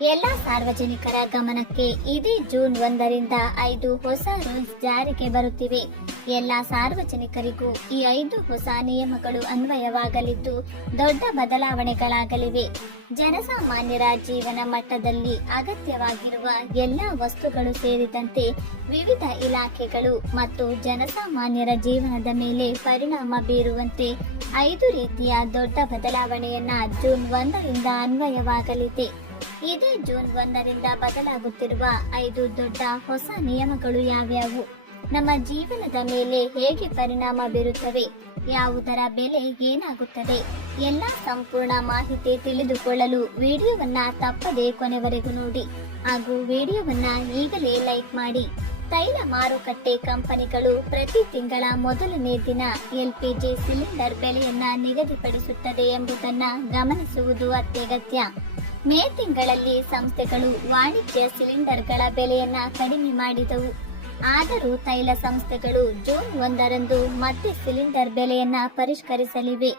ಎಲ್ಲ ಸಾರ್ವಜನಿಕರ ಗಮನಕ್ಕೆ ಇದೇ ಜೂನ್ 1ರಿಂದ 5 ಹೊಸ ರೂಲ್ಸ್ ಜಾರಿಗೆ ಬರುತ್ತಿವೆ. ಎಲ್ಲ ಸಾರ್ವಜನಿಕರಿಗೂ ಈ 5 ಹೊಸ ನಿಯಮಗಳು ಅನ್ವಯವಾಗಲಿದ್ದು ದೊಡ್ಡ ಬದಲಾವಣೆಗಳಾಗಲಿವೆ. ಜನಸಾಮಾನ್ಯರ ಜೀವನ ಮಟ್ಟದಲ್ಲಿ ಅಗತ್ಯವಾಗಿರುವ ಎಲ್ಲ ವಸ್ತುಗಳು ಸೇರಿದಂತೆ ವಿವಿಧ ಇಲಾಖೆಗಳು ಮತ್ತು ಜನಸಾಮಾನ್ಯರ ಜೀವನದ ಮೇಲೆ ಪರಿಣಾಮ ಬೀರುವಂತೆ 5 ರೀತಿಯ ದೊಡ್ಡ ಬದಲಾವಣೆಯನ್ನ ಜೂನ್ 1ರಿಂದ ಅನ್ವಯವಾಗಲಿದೆ. ಇದೇ ಜೂನ್ 1ರಿಂದ ಬದಲಾಗುತ್ತಿರುವ 5 ದೊಡ್ಡ ಹೊಸ ನಿಯಮಗಳು ಯಾವ್ಯಾವು, ನಮ್ಮ ಜೀವನದ ಮೇಲೆ ಹೇಗೆ ಪರಿಣಾಮ ಬೀರುತ್ತವೆ, ಯಾವುದರ ಬೆಲೆ ಏನಾಗುತ್ತದೆ, ಎಲ್ಲ ಸಂಪೂರ್ಣ ಮಾಹಿತಿ ತಿಳಿದುಕೊಳ್ಳಲು ವಿಡಿಯೋವನ್ನ ತಪ್ಪದೇ ಕೊನೆವರೆಗೂ ನೋಡಿ ಹಾಗೂ ವಿಡಿಯೋವನ್ನ ಈಗಲೇ ಲೈಕ್ ಮಾಡಿ. ತೈಲ ಮಾರುಕಟ್ಟೆ ಕಂಪನಿಗಳು ಪ್ರತಿ ತಿಂಗಳ ಮೊದಲನೇ ದಿನ LPG ಸಿಲಿಂಡರ್ ಬೆಲೆಯನ್ನ ನಿಗದಿಪಡಿಸುತ್ತದೆ ಎಂಬುದನ್ನ ಗಮನಿಸುವುದು ಅತ್ಯಗತ್ಯ. ಮೇ ತಿಂಗಳಲ್ಲಿ ಸಂಸ್ಥೆಗಳು ವಾಣಿಜ್ಯ ಸಿಲಿಂಡರ್ಗಳ ಬೆಲೆಯನ್ನ ಕಡಿಮೆ ಮಾಡಿದವು. ಆದರೂ ತೈಲ ಸಂಸ್ಥೆಗಳು ಜೂನ್ 1ರಂದು ಮತ್ತೆ ಸಿಲಿಂಡರ್ ಬೆಲೆಯನ್ನ ಪರಿಷ್ಕರಿಸಲಿವೆ.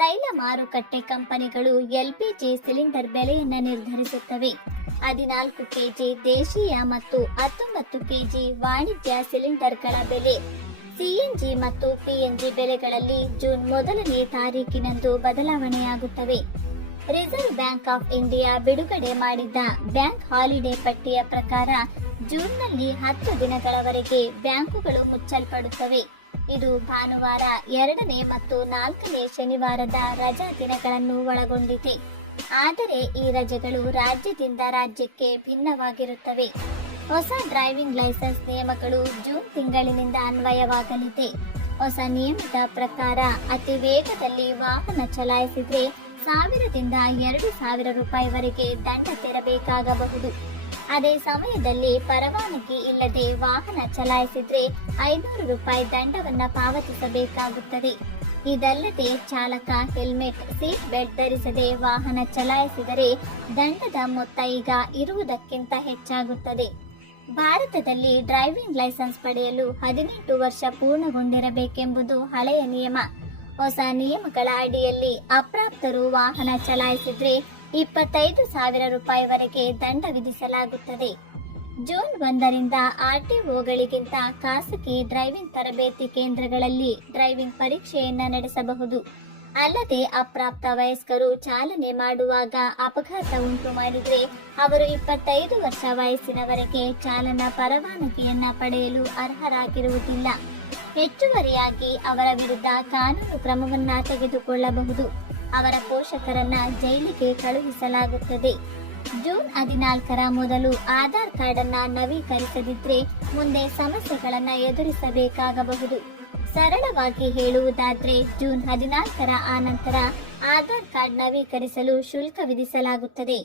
ತೈಲ ಮಾರುಕಟ್ಟೆ ಕಂಪನಿಗಳು LPG ಸಿಲಿಂಡರ್ ಬೆಲೆಯನ್ನ ನಿರ್ಧರಿಸುತ್ತವೆ. 14 ಕೆಜಿ ದೇಶೀಯ ಮತ್ತು 19 ಕೆಜಿ ವಾಣಿಜ್ಯ ಸಿಲಿಂಡರ್ಗಳ ಬೆಲೆ CNG ಮತ್ತು PNG ಬೆಲೆಗಳಲ್ಲಿ ಜೂನ್ 1ನೇ ತಾರೀಕಿನಂದು ಬದಲಾವಣೆಯಾಗುತ್ತವೆ. ರಿಸರ್ವ್ ಬ್ಯಾಂಕ್ ಆಫ್ ಇಂಡಿಯಾ ಬಿಡುಗಡೆ ಮಾಡಿದ್ದ ಬ್ಯಾಂಕ್ ಹಾಲಿಡೇ ಪಟ್ಟಿಯ ಪ್ರಕಾರ ಜೂನ್ನಲ್ಲಿ 10 ದಿನಗಳವರೆಗೆ ಬ್ಯಾಂಕುಗಳು ಮುಚ್ಚಲ್ಪಡುತ್ತವೆ. ಇದು ಭಾನುವಾರ, 2ನೇ ಮತ್ತು 4ನೇ ಶನಿವಾರದ ರಜಾ ದಿನಗಳನ್ನು ಒಳಗೊಂಡಿದೆ. ಆದರೆ ಈ ರಜೆಗಳು ರಾಜ್ಯದಿಂದ ರಾಜ್ಯಕ್ಕೆ ಭಿನ್ನವಾಗಿರುತ್ತವೆ. ಹೊಸ ಡ್ರೈವಿಂಗ್ ಲೈಸೆನ್ಸ್ ನಿಯಮಗಳು ಜೂನ್ ತಿಂಗಳಿನಿಂದ ಅನ್ವಯವಾಗಲಿದೆ. ಹೊಸ ನಿಯಮದ ಪ್ರಕಾರ ಅತಿ ವೇಗದಲ್ಲಿ ವಾಹನ ಚಲಾಯಿಸಿದ್ರೆ 1000ರಿಂದ 2000 ರೂಪಾಯಿವರೆಗೆ ದಂಡ ತೆರಬೇಕಾಗಬಹುದು. ಅದೇ ಸಮಯದಲ್ಲಿ ಪರವಾನಗಿ ಇಲ್ಲದೆ ವಾಹನ ಚಲಾಯಿಸಿದ್ರೆ 500 ರೂಪಾಯಿ ದಂಡವನ್ನ ಪಾವತಿಸಬೇಕಾಗುತ್ತದೆ. ಇದಲ್ಲದೆ ಚಾಲಕ ಹೆಲ್ಮೆಟ್, ಸೀಟ್ ಬೆಲ್ಟ್ ಧರಿಸದೆ ವಾಹನ ಚಲಾಯಿಸಿದರೆ ದಂಡದ ಮೊತ್ತ ಈಗ ಇರುವುದಕ್ಕಿಂತ ಹೆಚ್ಚಾಗುತ್ತದೆ. ಭಾರತದಲ್ಲಿ ಡ್ರೈವಿಂಗ್ ಲೈಸೆನ್ಸ್ ಪಡೆಯಲು 18 ವರ್ಷ ಪೂರ್ಣಗೊಂಡಿರಬೇಕೆಂಬುದು ಹಳೆಯ ನಿಯಮ. ಹೊಸ ನಿಯಮಗಳ ಅಡಿಯಲ್ಲಿ ಅಪ್ರಾಪ್ತರು ವಾಹನ ಚಲಾಯಿಸಿದ್ರೆ 25,000 ರೂಪಾಯಿವರೆಗೆ ದಂಡ ವಿಧಿಸಲಾಗುತ್ತದೆ. ಜೂನ್ 1ರಿಂದ RTOಗಳಿಗಿಂತ ಖಾಸಗಿ ಡ್ರೈವಿಂಗ್ ತರಬೇತಿ ಕೇಂದ್ರಗಳಲ್ಲಿ ಡ್ರೈವಿಂಗ್ ಪರೀಕ್ಷೆಯನ್ನ ನಡೆಸಬಹುದು. ಅಲ್ಲದೆ ಅಪ್ರಾಪ್ತ ವಯಸ್ಕರು ಚಾಲನೆ ಮಾಡುವಾಗ ಅಪಘಾತ ಉಂಟು ಮಾಡಿದ್ರೆ ಅವರು 25 ವರ್ಷ ವಯಸ್ಸಿನವರೆಗೆ ಚಾಲನಾ ಪರವಾನಗಿಯನ್ನ ಪಡೆಯಲು ಅರ್ಹರಾಗಿರುವುದಿಲ್ಲ. ಹೆಚ್ಚುವರಿಯಾಗಿ ಅವರ ವಿರುದ್ಧ ಕಾನೂನು ಕ್ರಮವನ್ನ ತೆಗೆದುಕೊಳ್ಳಬಹುದು. ಅವರ ಪೋಷಕರನ್ನ ಜೈಲಿಗೆ ಕಳುಹಿಸಲಾಗುತ್ತದೆ. ಜೂನ್ 14ರ ಮೊದಲು ಆಧಾರ್ ಕಾರ್ಡ್ ಅನ್ನ ನವೀಕರಿಸದಿದ್ರೆ ಮುಂದೆ ಸಮಸ್ಯೆಗಳನ್ನ ಎದುರಿಸಬೇಕಾಗಬಹುದು. ಸರಳವಾಗಿ ಹೇಳುವುದಾದ್ರೆ ಜೂನ್ 14ರ ಆನಂತರ ಆಧಾರ್ ಕಾರ್ಡ್ ನವೀಕರಿಸಲು ಶುಲ್ಕ ವಿಧಿಸಲಾಗುತ್ತದೆ.